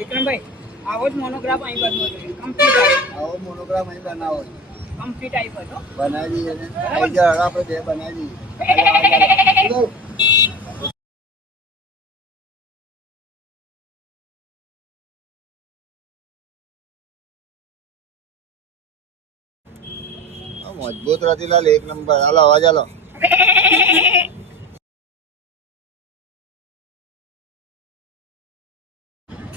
વિક્રમભાઈ આવો જ મોનોગ્રાફ અહીં બનવો જોઈએ કમ્પ્લીટ આવો મોનોગ્રામ અહીં બનાવો કમ્પ્લીટ આવી બધો બનાવી દઈએ ને આવી જાય આપણે બે બનાવી દઈએ મજબૂત રતિલાલ એક નંબર હાલો અવાજ હાલો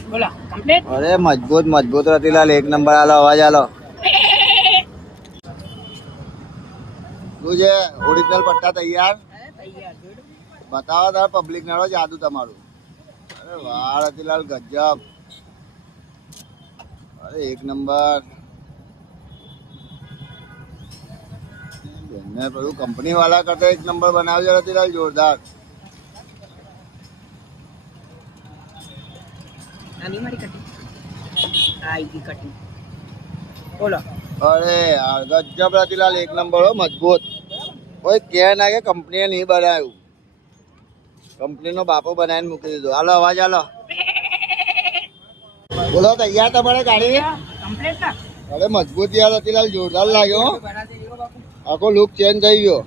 બોલો કમ્પ્લીટ અરે મજબૂત રતિલાલ એક નંબર હાલો અવાજ હાલો શું છે ઓરિજિનલ પટ્ટા તૈયાર બતાવો તાર પબ્લિક ને જાદુ તમારું અરે વાહ રતિલાલ ગજબ અરે એક નંબર ને પેલું કંપની વાળા કરતા એક નંબર બનાવજો રતિલાલ જોરદાર નાની મારી કટિંગ આઈ કટિંગ બોલો અરે યાર ગજબ રતિલાલ એક નંબર હો મજબૂત કોઈ કે ના કે કંપનીએ નહીં બનાવ્યું કંપનીનો બાપો બનાવીને મૂકી દીધો હાલો અવાજ હાલો બોલો તૈયાર તમારે ગાડી કમ્પ્લીટ ના અરે મજબૂત યાર રતિલાલ જોરદાર લાગ્યો આખો લુક ચેન્જ થઈ ગયો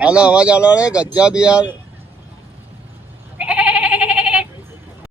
હાલો અવાજ હાલો અરે ગજબ યાર